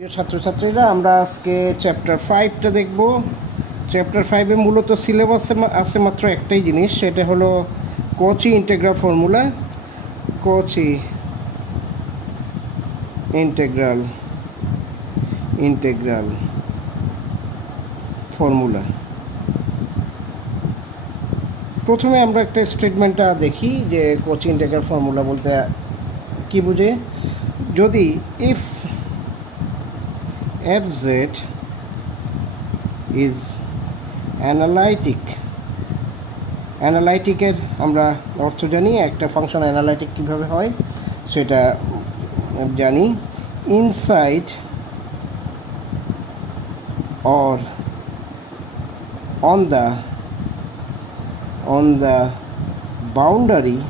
প্রিয় ছাত্রছাত্রীরা, আমরা আজকে চ্যাপ্টার 5টা দেখব। চ্যাপ্টার 5-এ মূলত সিলেবাসে আছে মাত্র একটাই জিনিস, সেটা হলো কচি ইন্টেগ্রাল ফর্মুলা। কচি ইন্টেগ্রাল ফর্মুলা। প্রথমে আমরা একটা স্টেটমেন্টটা দেখি যে কচি ইন্টেগ্রাল ফর্মুলা বলতে কী বুঝে। যদি ইফ fz is অ্যানালাইটিকের আমরা অর্থ জানি, একটা ফাংশন অ্যানালাইটিক কীভাবে হয় সেটা জানি। Inside or on the boundary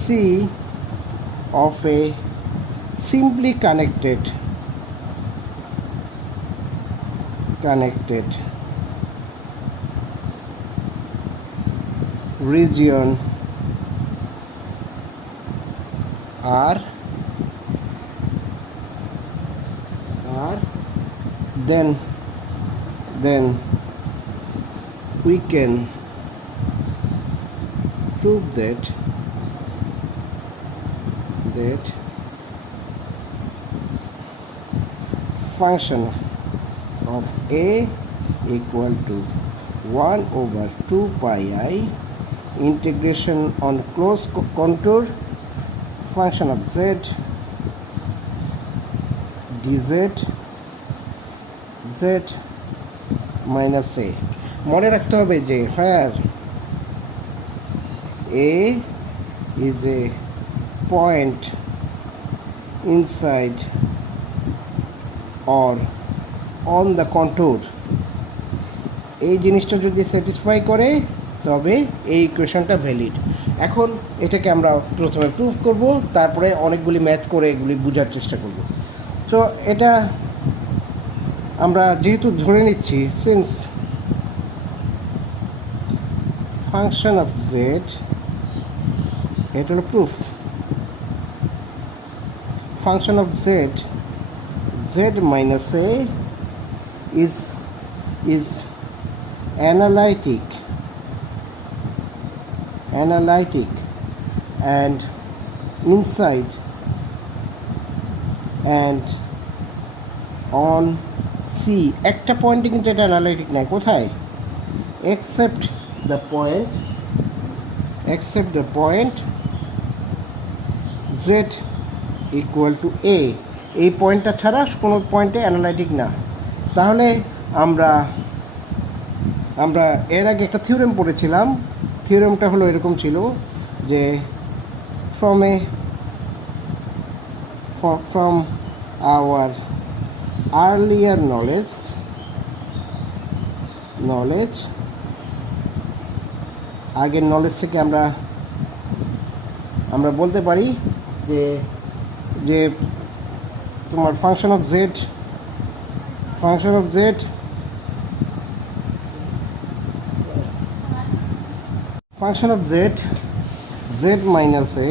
C of a simply connected region R, then we can prove that function of a equal to 1/2 pi I integration on closed contour function of z dz z minus a। মনে রাখতে হবে যে where a is a point inside or on the contour, এই জিনিসটা যদি satisfy করে তবে এই ইকুয়েশনটা ভ্যালিড। এখন এটাকে আমরা প্রথমে প্রুফ করব, তারপরে অনেকগুলি ম্যাথ করে এগুলি বোঝার চেষ্টা করব। তো এটা আমরা যেহেতু ধরে নিচ্ছি, সিন্স ফাংশন অফ জেড, এটা হলো proof. Function of Z z minus a is analytic and inside and on C। একটা পয়েন্টে কিন্তু এটা অ্যানালাইটিক নাই, কোথায়? except the point z equal to a। এই পয়েন্টটা ছাড়া কোনো পয়েন্টে অ্যানালাইটিক না। তাহলে আমরা এর আগে একটা থিওরেম পড়েছিলাম। থিওরেমটা হলো এরকম ছিল যে from our earlier knowledge আগের নলেজ থেকে আমরা বলতে পারি যে তোমার function of Z z minus a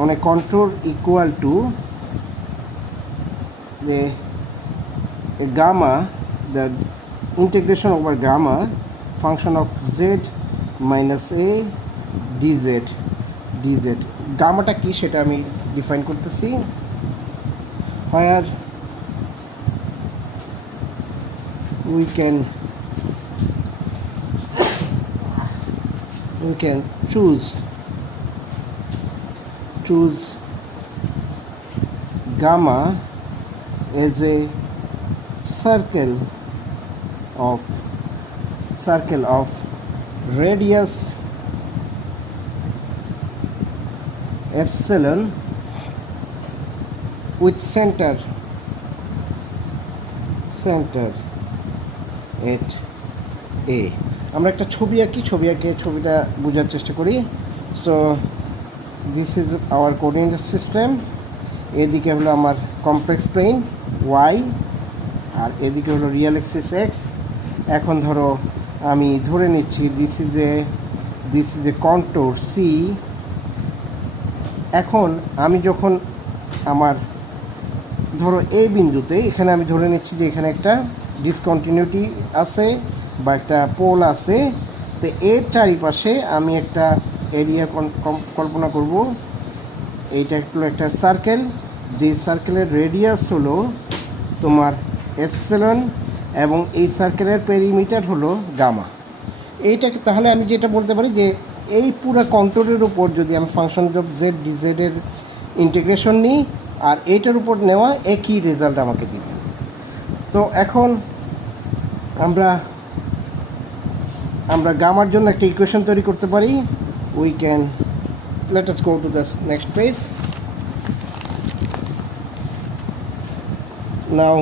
on a contour equal to the gamma, the integration over gamma function of z minus a dz। গামাটা কি সেটা আমি ডিফাইন করতেছি। where we can choose gamma as a circle of radius epsilon with center at A। আমরা একটা ছবি আঁকি, ছবিটা বোঝার চেষ্টা করি। So this is our coordinate system. এদিকে হলো আমার কমপ্লেক্স প্লেন y, আর এদিকে হলো রিয়েল অ্যাক্সিস x। এখন ধরো আমি ধরে নিচ্ছি this is a contour C এখন আমি যখন আমার ধরো এই বিন্দুতে এখানে আমি ধরে নিচ্ছি যে এখানে একটা ডিসকন্টিনিউটি আছে বা একটা পোল আছে, তো এর চারিপাশে আমি একটা এরিয়া কল্পনা করব। এইটা হলো একটা সার্কেল, যে সার্কেলের রেডিয়াস হলো তোমার এপসিলন এবং এই সার্কেলের পেরিমিটার হলো গামা। এইটাকে তাহলে আমি যেটা বলতে পারি যে এই পুরো কন্ট্রোলের উপর যদি আমি ফাংশন অফ জেড ডিজেডের ইন্টিগ্রেশন নিই আর এইটার উপর নেওয়া একই রেজাল্ট আমাকে দিবে। তো এখন আমরা গামার জন্য একটা ইকুয়েশন তৈরি করতে পারি। We can let us go to the next page. Now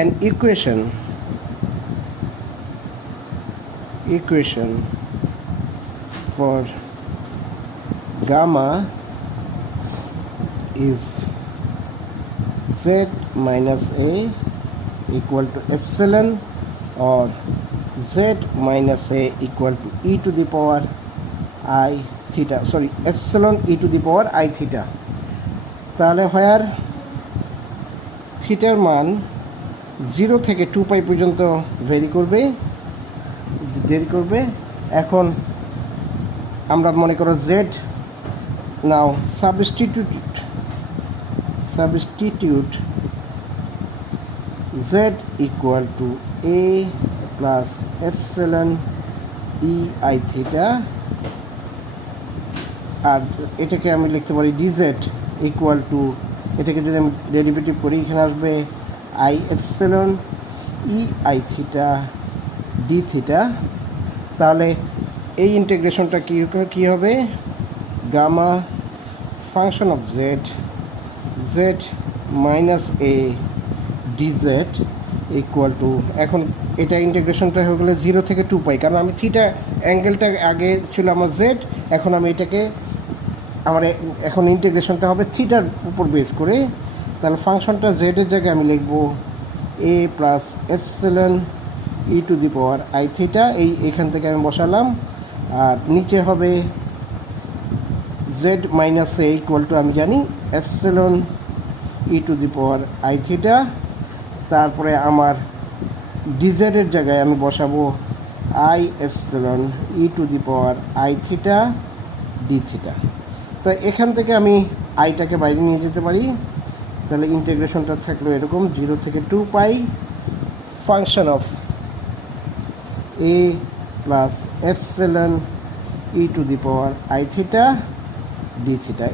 an equation for gamma is z minus a equal to epsilon or z minus a equal to e to the power I theta, sorry, epsilon e to the power I theta. তাহলে where থিটার মান 0 থেকে 2 পাই পর্যন্ত very করবে। এখন আমরা মনে করো z, now substitute z equal to a plus epsilon e I theta, আর এটাকে আমি লিখতে পারি dz equal to, এটাকে যদি আমি ডেরিভেটিভ করি এখানে আসবে I epsilon e I theta d theta। তাহলে এই ইন্টিগ্রেশনটা কী হবে, gamma function of z minus a dz equal to, এখন এটা ইন্টিগ্রেশনটা হয়ে গেলে 0 থেকে 2 পাই, কারণ আমি থিটা অ্যাঙ্গেলটা আগে ছিল আমার z, এখন আমি এটাকে এখন ইন্টিগ্রেশনটা হবে থিটার উপর বেস করে। তাহলে ফাংশনটা জেডের জায়গায় আমি লিখব a plus epsilon e to the power i theta, এখান থেকে আমি বসালাম। আর নিচে হবে Z minus A equal to, আমি জানি epsilon e to the power i theta. তারপরে আমার ডিজেডের জায়গায় আমি বসাবো I epsilon e to the power i theta d theta. তো এখান থেকে আমি আইটাকে বাইরে নিয়ে যেতে পারি। তাহলে ইন্টিগ্রেশনটা থাকলো এরকম, 0 থেকে 2 pi function of a plus epsilon e to the power i theta d theta.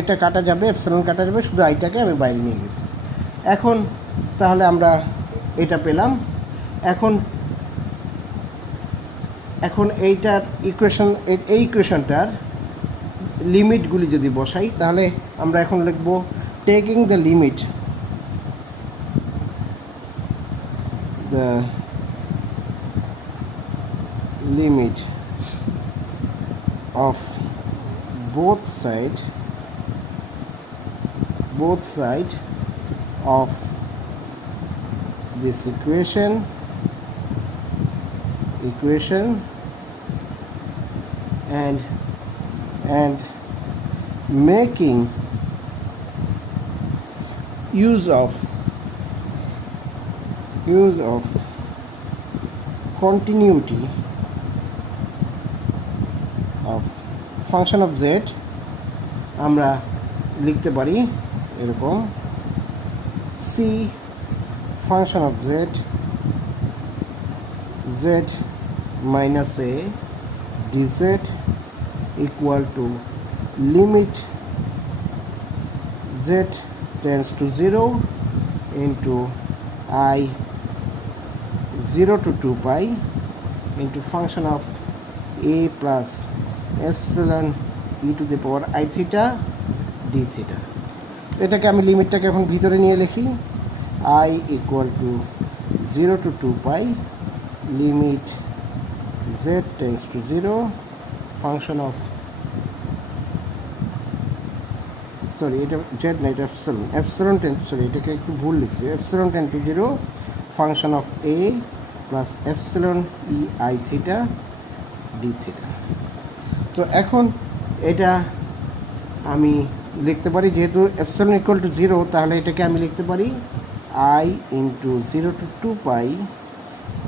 এটা কাটা যাবে, এপসিলন কাটা যাবে, শুধু আইটাকে আমি বাইরে নিয়ে গেছি। এখন তাহলে আমরা এটা পেলাম। এখন এইটার এই ইকুয়েশনটার লিমিটগুলি যদি বসাই, তাহলে আমরা এখন লিখব taking the limit of both side of this equation and making use of continuity of function of z, আমরা লিখতে পারি এরকম c function of z minus a dz equal to limit z tends to 0 into I 0 to 2 pi into function of a plus epsilon e to the power I theta d theta। এটাকে আমি লিমিটটাকে এখন ভিতরে নিয়ে লিখি I equal to 0 to 2 pi limit z tends to 0 function of, sorry এটা Z না, এটা epsilon ten, sorry এটাকে একটু ভুল লিখছি, epsilon ten two 0 function of a plus epsilon E I theta d theta. তো এখন এটা আমি লিখতে পারি, যেহেতু এপসিলন ইকুয়াল টু 0, তাহলে এটাকে আমি লিখতে পারি I into 0 to 2 pi,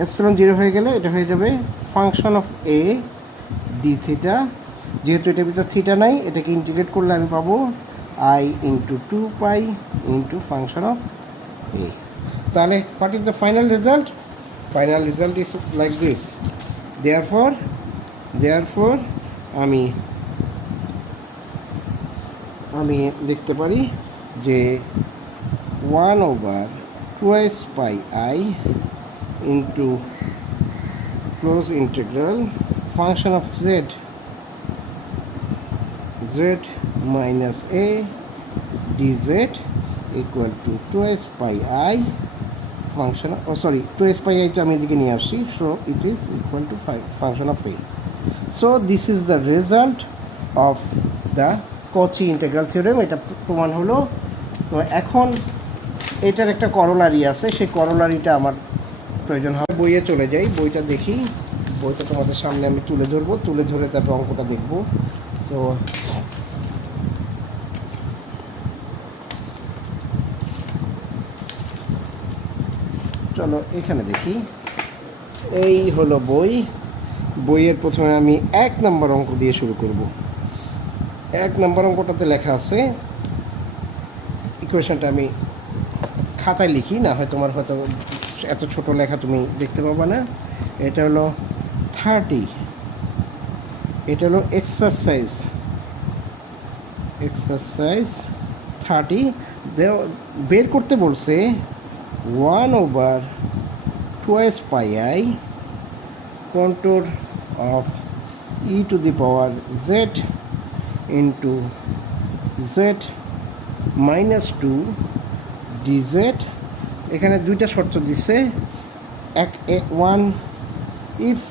epsilon 0 হয়ে গেলে এটা হয়ে যাবে function of A D theta. যেহেতু এটার ভিতর থিটা নাই, এটাকে ইন্টিগ্রেট করলে আমি পাবো I into 2 pi into function of a. তাহলে what is the final result? Final result is like this. Therefore আমি লিখতে পারি যে 1/2 pi I into close integral function of z minus a dz equal to 2 pi I function, 2 pi I তো আমি এদিকে নিয়ে আসছি, so it is equal to function of a। So this is the result of the Cauchy integral theorem. এটা প্রমাণ হলো। তো এখন এটার একটা করোলারি আছে, সেই করোলারিটা আমার প্রয়োজন হয়। বইয়ে চলে যাই, বইটা দেখি। বইটা তোমাদের সামনে আমি তুলে ধরবো, তুলে ধরে তারপর অঙ্কটা দেখব। সো চলো এখানে দেখি। এই হলো বই। বইয়ের প্রথমে আমি 1 নম্বর অঙ্ক দিয়ে শুরু করব। 1 নম্বর অঙ্কটাতে লেখা আছে, ইকুয়েশনটা আমি খাতায় লিখি, না হয় তোমার হয়তো এত ছোট লেখা তুমি দেখতে পাবা না। এটা হলো 30, এটা হলো এক্সারসাইজ 30। বের করতে বলছে 1/2 pi I contour of e to the power z into z minus 2 dz। এখানে দুইটা শর্ত দিছে। one, if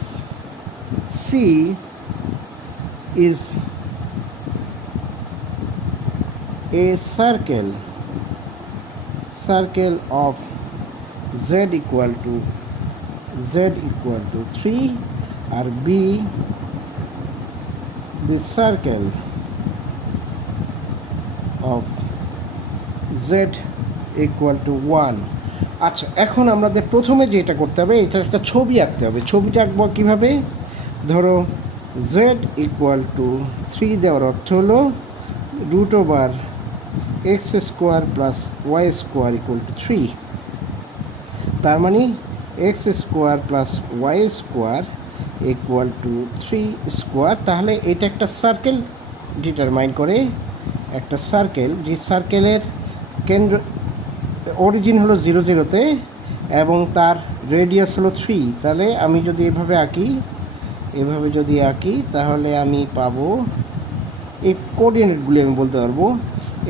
c is a circle of z equal to 3, or b the circle of z equal to 1। আচ্ছা, এখন আমাদের প্রথমে যেটা করতে হবে, এটা একটা ছবি আঁকতে হবে। ছবিটা আঁকবো কীভাবে? ধরো z equal to 3 দেওয়ার অর্থ হলো √x² plus y² equal to 3। তার মানে x² plus y² equal to 3 square. তাহলে এটা একটা সার্কেল ডিটারমাইন করে, একটা সার্কেল, যে সার্কেলের কেন্দ্র অরিজিন হলো 0, 0-তে এবং তার রেডিয়াস হলো 3। তাহলে আমি যদি এভাবে আঁকি তাহলে আমি পাবো, এই কোঅর্ডিনেটগুলি আমি বলতে পারবো।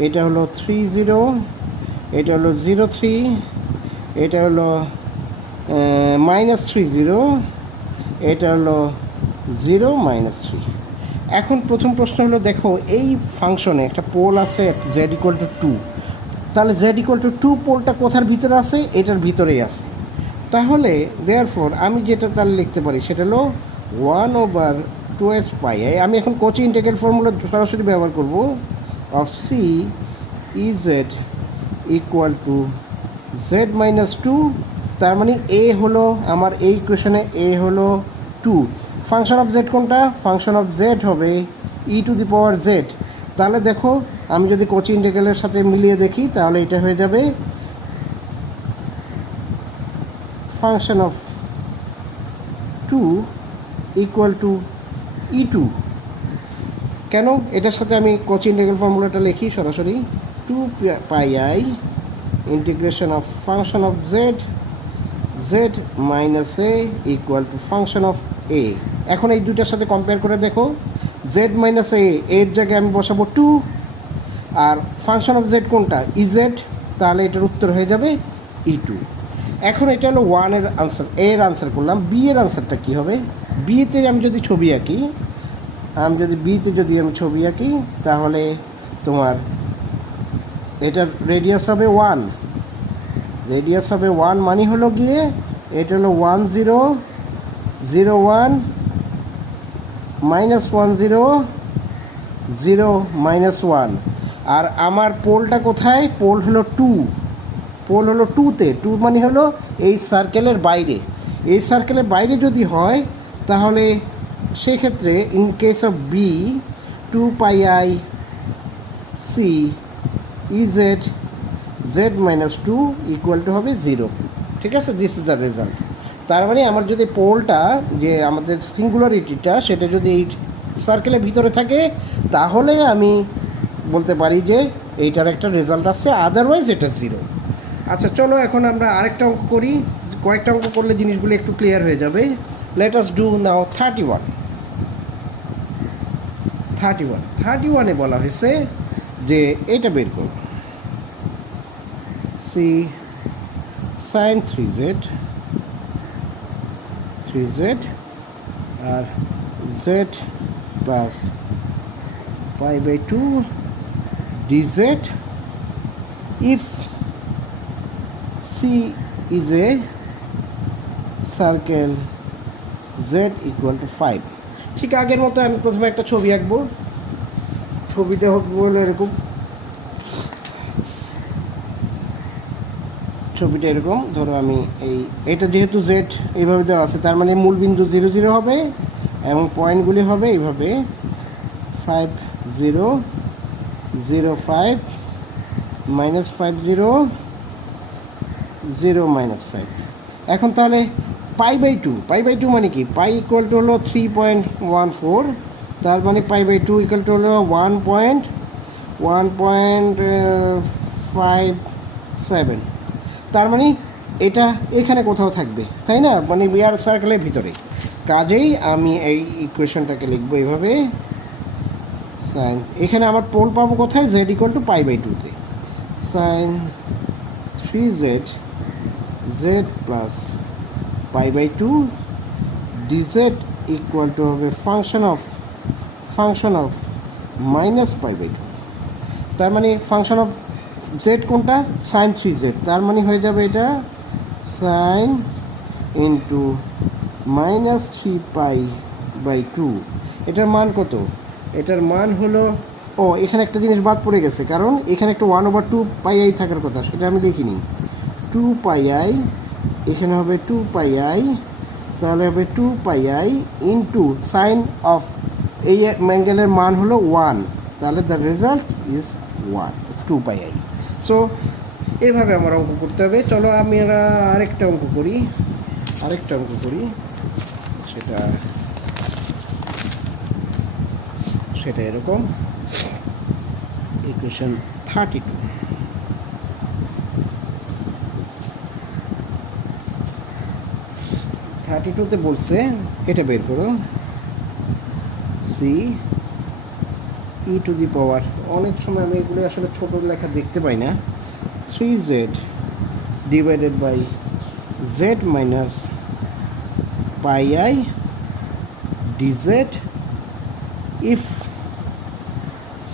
এটা হলো 3, 0, এটা হলো 0, 3, এটা হলো -3, 0, এটা হলো 0, -3। এখন প্রথম প্রশ্ন হলো, দেখো এই ফাংশনে একটা পোল আছে z equal to 2। তাহলে z equal to 2 পোলটা কোথার ভিতরে আছে? এটার ভিতরেই আছে। তাহলে দেয়ারফর আমি যেটা তাহলে লিখতে পারি সেটা হলো 1/2 পাই I। আমি এখন কচি ইন্টিগ্রাল ফর্মুলা সরাসরি ব্যবহার করব, of c ez equal to z minus 2। তার মানে a হলো আমার এই ইকুয়েশনে a হলো 2। ফাংশন অফ z কোনটা? ফাংশন অফ z হবে e two the power z। তাহলে দেখো, আমি যদি কচি ইন্টিগ্রালের সাথে মিলিয়ে দেখি তাহলে এটা হয়ে যাবে function of 2 equal to e2। কেন? এটার সাথে আমি কচি ইন্টিগ্রাল ফর্মুলাটা লিখি সরাসরি, 2 pi I integration of function of z minus a equal to function of a। এখন এই দুটার সাথে কম্পেয়ার করে দেখো, z মাইনাস a এর জায়গায় আমি বসাবো 2, আর ফাংশন অফ z কোনটা? ez। তাহলে এটার উত্তর হয়ে যাবে e2। এখন এটা হলো 1 এর আনসার, a এর আনসার করলাম। b এর আনসারটা কী হবে? b-তে আমি যদি ছবি আঁকি, তাহলে তোমার এটার রেডিয়াস হবে 1। মানে হলো গিয়ে এটা হলো 1, 0, 0, 1, -1 0 0 -1। আর আমার পোলটা কোথায়? পোল হলো 2, পোল হলো 2-তে। 2 মানে হলো এই সার্কেলের বাইরে। এই সার্কেলের বাইরে যদি হয় তাহলে সেক্ষেত্রে in case of B 2πi c ez z-2 equal to হবে 0। ঠিক আছে, দিস ইজ দ্য রেজাল্ট। তার মানে আমার যদি পোলটা, যে আমাদের সিঙ্গুলারিটিটা, সেটা যদি এই সার্কেলের ভিতরে থাকে তাহলে আমি বলতে পারি যে এইটার একটা রেজাল্ট আসছে, আদারওয়াইজ এটা 0। আচ্ছা চলো এখন আমরা আরেকটা অঙ্ক করি। কয়েকটা অঙ্ক করলে জিনিসগুলো একটু ক্লিয়ার হয়ে যাবে। লেট আস ডু নাও 31 বলা হয়েছে যে এইটা বের করো, সি sin 3z আর z plus π/2 dz if c is a circle z equal to 5। ঠিক আগের মতো আমি প্রথমে একটা ছবি আঁকবো। ছবিটা হলো এরকম, ছবিটা এরকম ধরো। আমি এটা যেহেতু জেড এইভাবে দেওয়া আছে, তার মানে মূল বিন্দু 0 0 হবে এবং পয়েন্টগুলি হবে এইভাবে 5 0 0 5 -5 0 0 -5। এখন তাহলে π/2 মানে কি? পাই ইকুয়াল টু হলো 3.14, তার মানে π/2 ইকুয়াল টু হলো 1.57। তার মানে এটা এখানে কোথাও থাকবে, তাই না? মানে বিয়ার সার্কেলের ভিতরে। কাজেই আমি এই ইকুয়েশনটাকে লিখবো এইভাবে, সাইন, এখানে আমার পোল পাবো কোথায়? z ইকুয়াল টু π/2-তে। Sine 3z z plus π/2 dz equal to হবে ফাংশন অফ -π/2। তার মানে ফাংশন অফ জেড কোনটা? Sine 3z। তার মানে হয়ে যাবে এটা সাইন ইন্টু -3π/2। এটার মান কত? এটার মান হলো, এখানে একটা জিনিস বাদ পড়ে গেছে, কারণ এখানে একটা 1/2πi থাকার কথা, সেটা আমি লিখিনি। 2πi, এখানে হবে 2πi, তাহলে হবে 2πi ইন্টু সাইন অফ এই অ্যাঙ্গেলের মান হলো 1, তাহলে the result is 2πi। So এইভাবে আমার অঙ্ক করতে হবে। চলো আমরা আরেকটা অঙ্ক করি। সেটা এরকম, ইকুয়েশন 32তে বলছে এটা বের করো, সি ই টু দি পাওয়ার, অনেক সময় আমি এগুলো আসলে ছোটো লেখা দেখতে পাই না, 3z divided by z minus πi dz if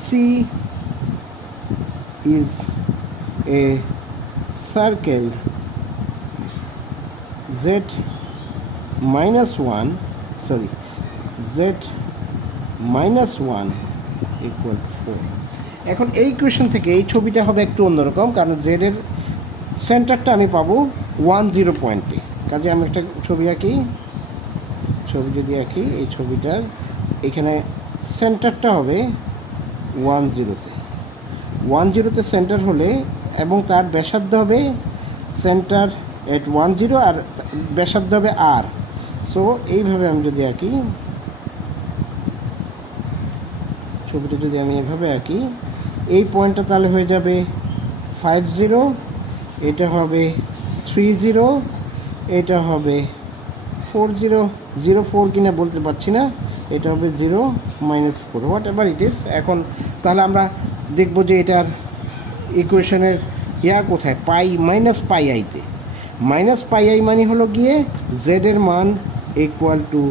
c is a circle z minus 1 equal to 4। এখন এই ইকুয়েশন থেকে এই ছবিটা হবে একটু অন্যরকম, কারণ জেডের সেন্টারটা আমি পাবো 10 পয়েন্টে। কাজে আমি একটা ছবি যদি আঁকি, এই ছবিটার এখানে সেন্টারটা হবে 10তে সেন্টার হলে, এবং তার ব্যাসার্ধ হবে সেন্টার এট 10 আর ব্যাসার্ধ হবে আর। সো এইভাবে আমি যদি আঁকি ছবিটা, যদি আমি এভাবে আঁকি, এই পয়েন্টটা তাহলে হয়ে যাবে 50, এটা হবে 30, এটা হবে 4 কিনা বলতে পারছি না, এটা হবে 0 -4, হোয়াট এভার ইট ইজ। এখন তাহলে আমরা দেখব যে এটার ইকুয়েশনের কোথায়? -πi-তে। -πi মানে হলো গিয়ে জেডের মান ইকুয়াল টু,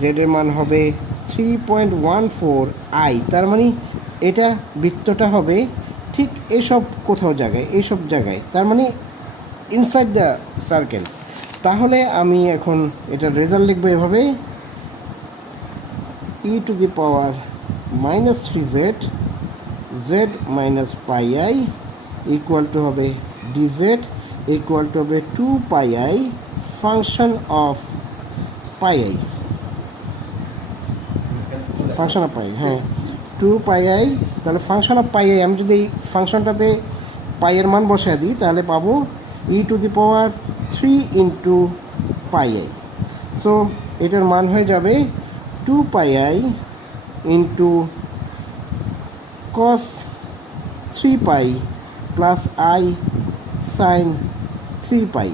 জেডের মান হবে 3.14i। তার মানে এটা বৃত্তটা হবে ঠিক এইসব জায়গায়, তার মানে ইনসাইড দ্য সার্কেল। তাহলে আমি এখন এটার রেজাল্ট লিখবো এভাবে, e to the power minus 3z z minus pi I equal to হবে dz equal to হবে 2 pi I function of pi I, function of পাই, হ্যাঁ 2 পাই আই। তাহলে ফাংশন অফ পাই আই আমি যদি এই ফাংশনটাতে পাইয়ের মান বসায় দিই তাহলে পাবো e to the power 3 into pi i. So এটার মান হয়ে যাবে 2 pi i into cos 3 pi plus i sine 3 pi.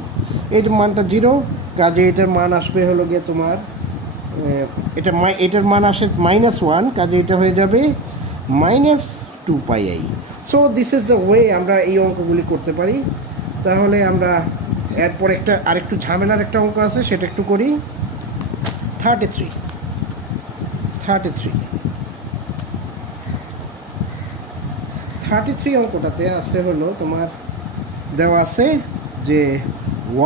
এটার মানটা 0, কাজে এটার মান আসবে হলো গিয়ে তোমার এটার মান আসে -1, কাজে এটা হয়ে যাবে -2 pi i. So this is the way আমরা এই অঙ্কগুলি করতে পারি। তাহলে আমরা এরপর আরেকটু ঝামেলার একটা অঙ্ক আছে, সেটা একটু করি। 33 অঙ্কটাতে আছে হলো তোমার দেওয়া আছে যে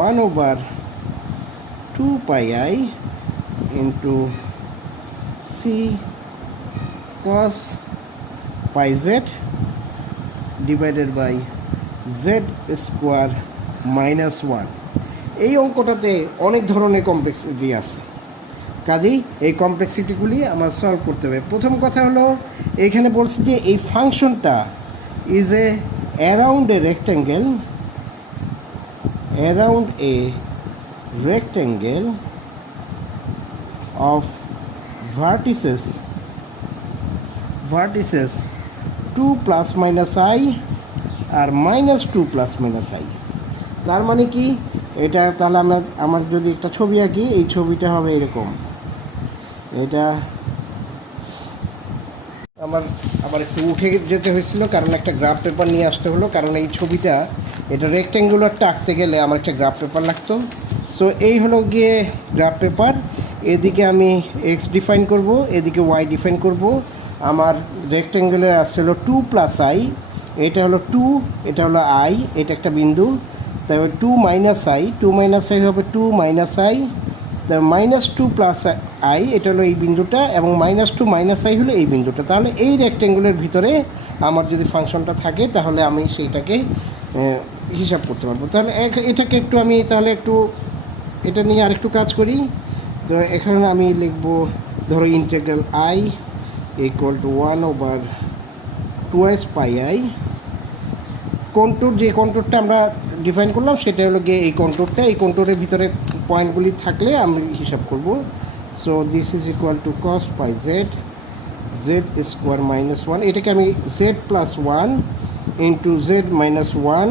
1/2 pi I into c cos pi z divided by z square minus 1। এই অঙ্কটাতে অনেক ধরনের কমপ্লেক্সিটি আছে, কাজেই এই কমপ্লেক্সিটিগুলি আমার সলভ করতে হবে। প্রথম কথা হলো এখানে বলছি যে এই ফাংশনটা is a around a rectangle of vertices 2 plus minus I আর -2 plus minus I। তার মানে কি এটা, তাহলে আমার যদি একটা ছবি আঁকি, এই ছবিটা হবে এরকম। এটা আবার একটু উঠে যেতে হয়েছিল, কারণ একটা গ্রাফ পেপার নিয়ে আসতে হলো, কারণ এই ছবিটা এটা রেক্ট্যাঙ্গুলারটা আঁকতে গেলে আমার একটা গ্রাফ পেপার লাগতো। সো এই হলো গিয়ে গ্রাফ পেপার। এদিকে আমি এক্স ডিফাইন করব, এদিকে ওয়াই ডিফাইন করব। আমার রেক্ট্যাঙ্গুলার আসছে হলো 2 প্লাস আই, এটা হলো 2, এটা হলো আই, এটা একটা বিন্দু। তারপর 2 মাইনাস আই হবে 2 মাইনাস আই, তার -2 প্লাস আই, এটা হলো এই বিন্দুটা, এবং -2 মাইনাস আই হলো এই বিন্দুটা। তাহলে এই রেক্ট্যাঙ্গুলার ভিতরে আমার যদি ফাংশনটা থাকে তাহলে আমি সেইটাকে হিসাব করতে পারবো। তাহলে এটাকে আমি এটা নিয়ে আরেকটু কাজ করি। তো এখানে আমি লিখব, ধরো integral I equal two 1/2 pi I. যে কন্ট্রোরটা আমরা ডিফাইন করলাম সেটা হলো গিয়ে এই কন্ট্রোরের ভিতরে পয়েন্টগুলি থাকলে আমি হিসাব করব। So this is equal to cos pi z square -1, এটাকে আমি জেড প্লাস 1 ইন্টু জেড -1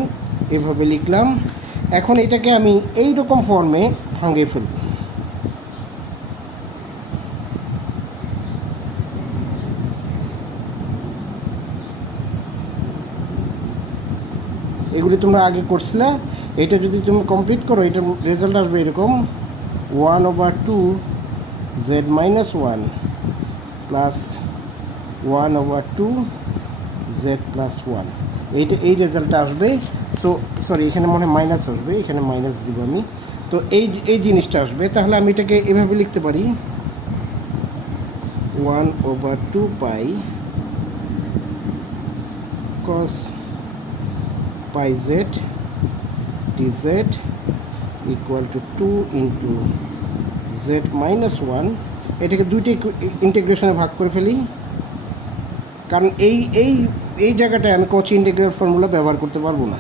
এভাবে লিখলাম। এখন এটাকে আমি এই রকম ফর্মে ভাঙিয়ে ফেলব। এগুলি তোমরা আগে করছিলে, এটা যদি তুমি কমপ্লিট করো এটার রেজাল্ট আসবে এরকম 1/2 z -1 প্লাস 1/2 z প্লাস 1, এই রেজাল্টটা আসবে। সো সরি, এখানে মনে হয় মাইনাস আসবে, এখানে মাইনাস দিব আমি। তো এই জিনিসটা আসবে। তাহলে আমি এটাকে এভাবে লিখতে পারি 1/2 পাই cos pi z dz equal to 2 into z -1। এটাকে দুইটি ইন্টিগ্রেশনে ভাগ করে ফেলি, কারণ এই জায়গাটায় আমি কচি ইন্টিগ্রাল ফর্মুলা ব্যবহার করতে পারবো না।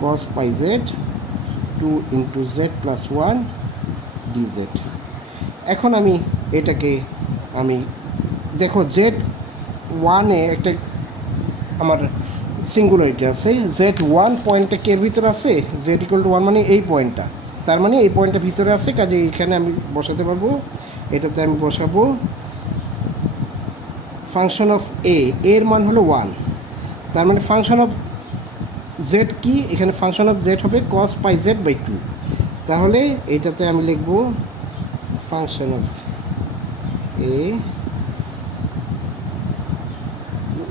cos pi z 2 into z plus 1 dz। এখন এটাকে দেখো z1-এ একটা আমার সিঙ্গুলারিটি আছে, z1 পয়েন্টটা কে ভিতরে আছে, z = 1 মানে এই পয়েন্টটা, তার মানে এই পয়েন্টটা ভিতরে আছে, কাজে এইখানে আমি বসাতে পারবো। এটাতে আমি বসাবো ফাংশন অফ এর মান হলো 1, তার মানে ফাংশন অফ জেড কি, এখানে ফাংশন অফ জেড হবে cos pi z/2। তাহলে এটাতে আমি লিখব function of A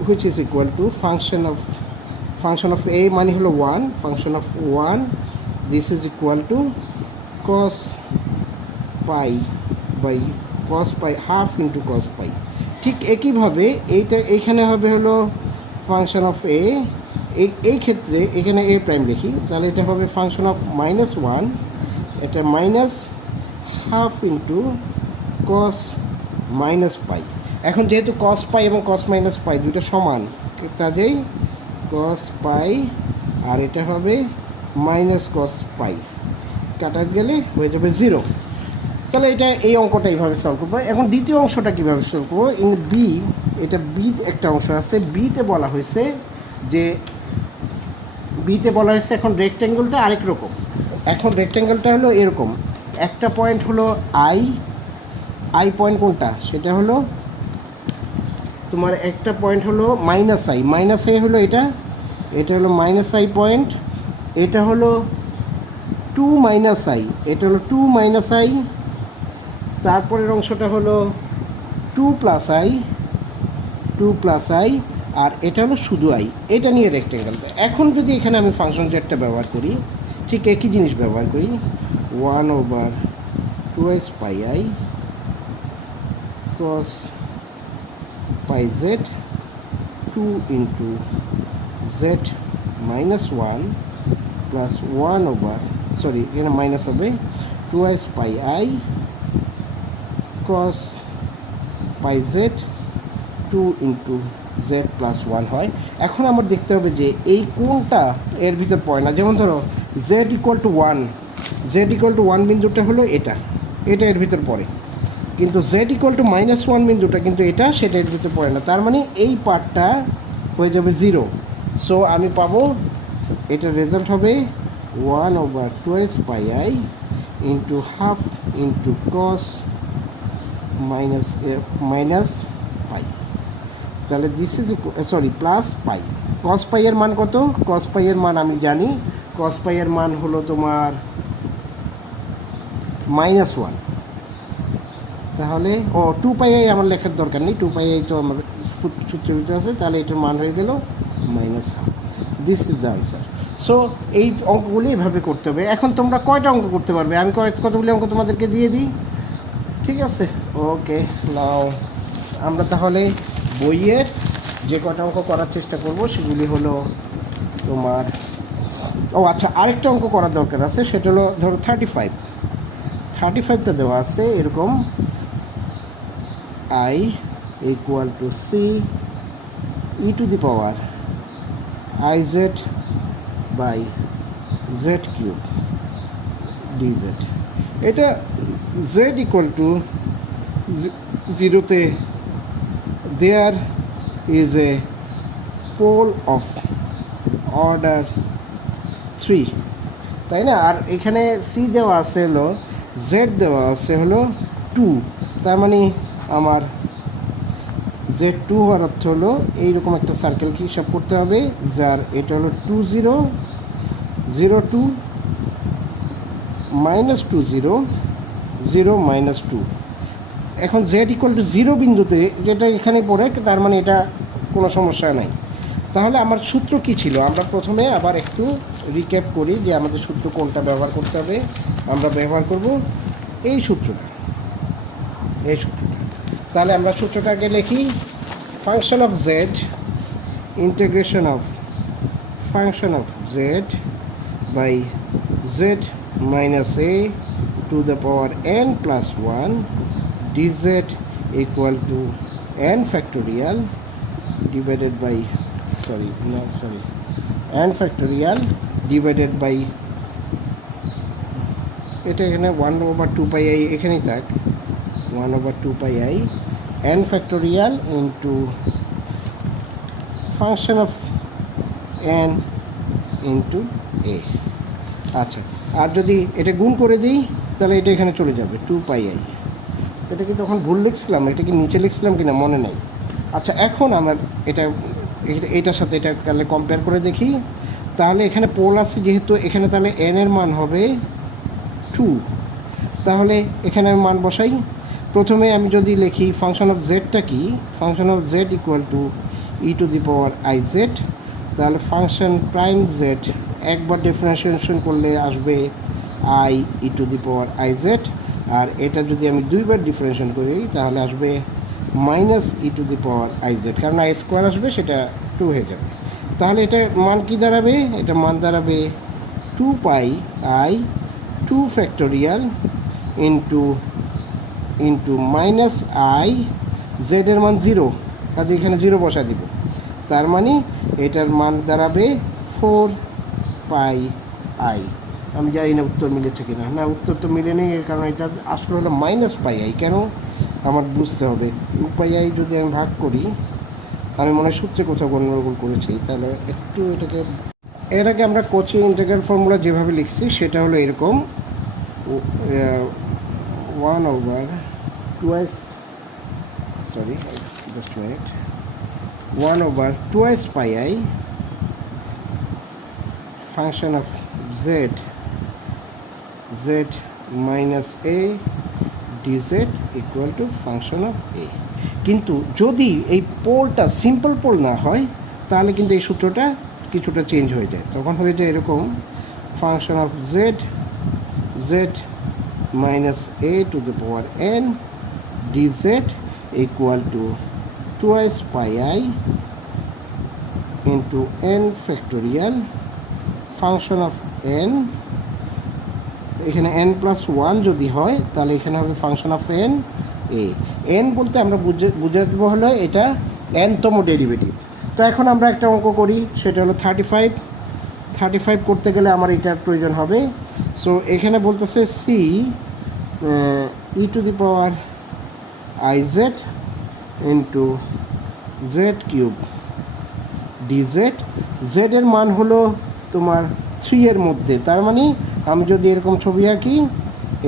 which is equal to function of a মানে হলো 1, function of 1, this is equal to cos pi cos pi, half into cos pi. ঠিক একইভাবে এইখানে হবে হলো ফাংশন অফ এ, এই ক্ষেত্রে এখানে এ প্রাইম লিখি, তাহলে এটা হবে ফাংশন অফ -1, এটা minus half into cos minus পাই। এখন যেহেতু কস পাই এবং কস মাইনাস পাই দুটো সমান, কাজেই কস পাই আর এটা হবে মাইনাস কস পাই, কাটা গেলে হয়ে যাবে 0। তাহলে এটা এই অঙ্কটা এইভাবে সলভ করবো। এখন দ্বিতীয় অংশটা কীভাবে সলভ করবো? ইন বি, এটা বি একটা অংশ আছে, বিতে বলা হয়েছে যে এখন রেক্ট্যাঙ্গেলটা আরেক রকম। এখন রেক্ট্যাঙ্গেলটা হলো এরকম, একটা পয়েন্ট হলো আই পয়েন্ট কোনটা, সেটা হলো তোমার একটা পয়েন্ট হলো মাইনাস আই হলো এটা হলো মাইনাস আই পয়েন্ট, এটা হলো 2 মাইনাস আই, এটা হলো 2 মাইনাস আই, তারপরের অংশটা হলো 2 প্লাস আই, আর এটা হলো শুধু আই। এটা নিয়ে রেক্ট্যাঙ্গেলটা। এখন যদি এখানে আমি ফাংশন জেডটা ব্যবহার করি, ঠিক একই জিনিস ব্যবহার করি, 1/2 pi i cos pi z 2 into z minus 1 plus 1/, এখানে মাইনাস হবে 2 pi i cos pi z 2 into z plus 1 হয়। এখন আমার দেখতে হবে যে এই কোনটা এর ভিতর পড়ে না। যেমন ধরো জেড ইকুয়াল টু 1 বিন্দুটা হলো এটা এর ভিতর পড়ে, কিন্তু জেড ইকুয়াল টু -1 বিন্দুটা কিন্তু সেটা এর ভিতর পড়ে না। তার মানে এই পার্টটা হয়ে যাবে 0। সো আমি পাবো, এটার রেজাল্ট হবে 1/2 pi i into half into cos minus pi. তাহলে this is plus pi. Cos pi এর মান কত? কস পাই এর মান আমি জানি, কস পাই এর মান হলো তোমার -1। তাহলে 2 পাই আই আমার লেখার দরকার নেই, 2 পাই আই তো আমার সূত্রের ভিতরে আছে, তাহলে এটার মান হয়ে গেল -1/2। This is the answer. So এই অঙ্কগুলি এভাবে করতে হবে। এখন তোমরা কয়টা অঙ্ক করতে পারবে? আমি কতগুলি অঙ্ক তোমাদেরকে দিয়ে দিই, ঠিক আছে? ওকে, নাও আমরা তাহলে বইয়ের যে কটা অঙ্ক করার চেষ্টা করব সেগুলি হলো তোমার, আচ্ছা, আরেকটা অঙ্ক করার দরকার আছে, সেটা হলো ধরো 35টা দেওয়া আছে এরকম, I equal to C e to the power i z by z cube dz. এটা জেড ইকুয়াল টু 0-তে there is a pole of order 3, তাই না? আর এখানে সি দেওয়া আছে হলো, জেড দেওয়া আছে হলো 2, তার মানে আমার জেড 2 হওয়ার অর্থ হলো এইরকম একটা সার্কেলকে হিসাব করতে হবে, যার এটা হলো 2 0 0 2 -2 0 0 -2। এখন জেড ইকুয়াল টু 0 বিন্দুতে যেটা এখানে পড়ে, তার মানে এটা কোনো সমস্যা নাই। তাহলে আমার সূত্র কি ছিল? আমরা প্রথমে আবার একটু রিক্যাপ করি যে আমাদের সূত্র কোনটা ব্যবহার করতে হবে। আমরা ব্যবহার করব এই সূত্রটা। তাহলে আমরা সূত্রটাকে লিখি, function of z integration of function of z by z minus a to the power n plus 1 dz equal to n factorial divided by n factorial divided by, এটা এখানে 1/2 পাই আই এখানেই থাক, 1/2 pi i n factorial into function of n into a। আচ্ছা, আর যদি এটা গুণ করে দিই তাহলে এটা এখানে চলে যাবে 2 পাই আই। এটা কি তখন ভুল লিখছিলাম? এটা কি নিচে লিখছিলাম কিনা মনে নেই। আচ্ছা, এখন আমার এটার সাথে এটা তাহলে কম্পেয়ার করে দেখি। তাহলে এখানে পোল আছে যেহেতু, এখানে তাহলে n এর মান হবে 2। তাহলে এখানে আমি মান বসাই। প্রথমে আমি যদি লিখি ফাংশন অফ জেডটা কি, function of z equal to e to the power i z, তাহলে ফাংশন প্রাইম জেড একবার ডিফারেন্সিয়েশন করলে আসবে i e to the power i z, আর এটা যদি আমি দুইবার ডিফারেন্সিয়েশন করি তাহলে আসবে minus e to the power i z, কারণ আই স্কোয়ার আসবে সেটা 2 হয়ে যাবে। তাহলে এটার মান কি দাঁড়াবে? এটা মান দাঁড়াবে 2 pi i 2 factorial into minus i, জেডের মান 0, কাজে এখানে 0 বসা দিব। তার মানে এটার মান দাঁড়াবে 4 পাই আই। আমি জানি না উত্তর মিলেছে কিনা, না উত্তর তো মিলে নেই, এর কারণ এটা আসলে হলো মাইনাস পাই আই। কেন আমার বুঝতে হবে, 2 পাই আই যদি আমি ভাগ করি, আমি মনে হয় সূত্রে কোথাও গণ্ডগোল করেছি, তাহলে একটু এটাকে আমরা কোচি ইন্টিগ্রাল ফর্মুলা যেভাবে লিখছি সেটা হলো এরকম 1/2 pi I function of z minus a dz equal to function of a। কিন্তু যদি এই পোলটা সিম্পল পোল না হয় তাহলে কিন্তু এই সূত্রটা কিছুটা চেঞ্জ হয়ে যায়, তখন হয়ে যায় এরকম function of z minus a to the power n dz equal to 2 pi I into n factorial function of n, এখানে n plus 1 যদি হয় তাহলে এখানে হবে function of n a। n বলতে আমরা বুঝাবো হলো এটা nতম ডেরিভেটিভ। তো এখন আমরা একটা অঙ্ক করি, সেটা হলো 35 করতে গেলে আমার এটার প্রয়োজন হবে। সো এখানে বলতেছে C e to the power i z into z cube dz, জেডের মান হলো তোমার 3 এর মধ্যে। তার মানে আমি যদি এরকম ছবি আঁকি,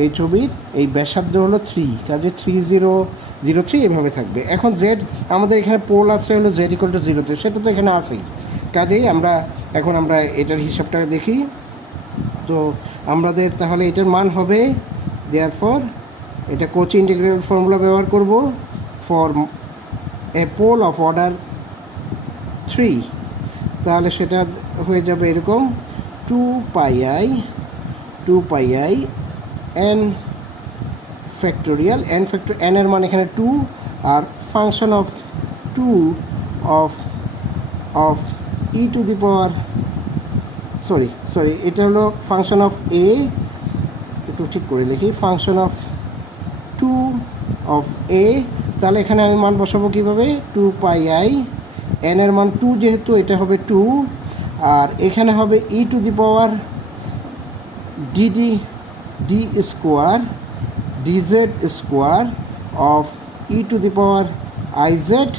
এই ছবির এই ব্যাসার্ধ হলো 3, কাজে 3003 এভাবে থাকবে। এখন জেড আমাদের এখানে পোল আছে হলো জেড ইকুয়াল টু 0তে, সেটা তো এখানে আছেই, কাজেই আমরা এটার হিসাবটা দেখি। তো আমাদের তাহলে এটার মান হবে, দেয়ারফর এটা কোচি ইন্টিগ্রাল ফর্মুলা ব্যবহার করব for a pole of order 3, তাহলে সেটা হয়ে যাবে এরকম 2 pi i n factorial, n এর মান এখানে 2, আর function of 2 of e to the power sorry এটা হলো ফাংশন অফ a, একটু ঠিক করে লিখি, ফাংশন অফ 2 অফ a। তাহলে এখানে আমি মান বসাবো কীভাবে, 2 পাই আই, n এর মান 2 যেহেতু এটা হবে 2, আর এখানে হবে e to the power d square dz square of e to the power i z,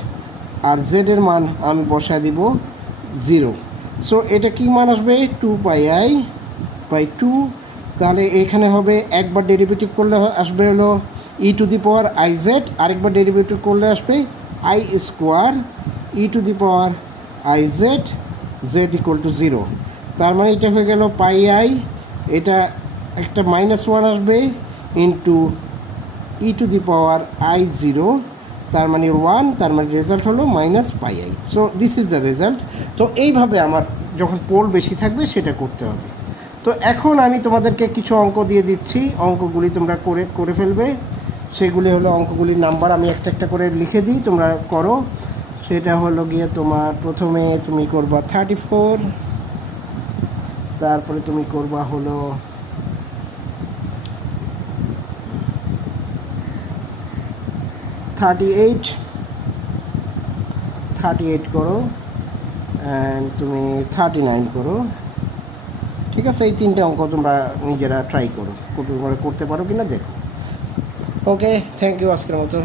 আর জেডের মান আমি বসায় দিব 0। সো এটা কি মান আসবে, 2 পাই আই বাই 2। তাহলে এখানে হবে একবার ডেরিভেটিভ করলে আসবে হলো e to the power i z, আরেকবার ডেরিভেটিভ করলে আসবে i square e to the power i z equal to 0। তার মানে এটা হয়ে গেল পাই আই, এটা একটা -1 আসবে into e to the power i 0, তার মানে 1, তার মানে রেজাল্ট হলো -pi i. So this is the result. তো এইভাবে আমার যখন পোল বেশি থাকবে সেটা করতে হবে। তো এখন আমি তোমাদেরকে কিছু অঙ্ক দিয়ে দিচ্ছি, অঙ্কগুলি তোমরা করে ফেলবে। সেগুলি হলো অঙ্কগুলির নাম্বার আমি একটা করে লিখে দিই, তোমরা করো। সেটা হলো গিয়ে তোমার প্রথমে তুমি করবা 34, তারপরে তুমি করবা হলো 38 করো, অ্যান্ড তুমি 39 করো। ঠিক আছে, এই 3টে অঙ্ক তোমরা নিজেরা ট্রাই করো, করতে পারো কি না দেখো। ওকে, থ্যাংক ইউ আজকের মতো।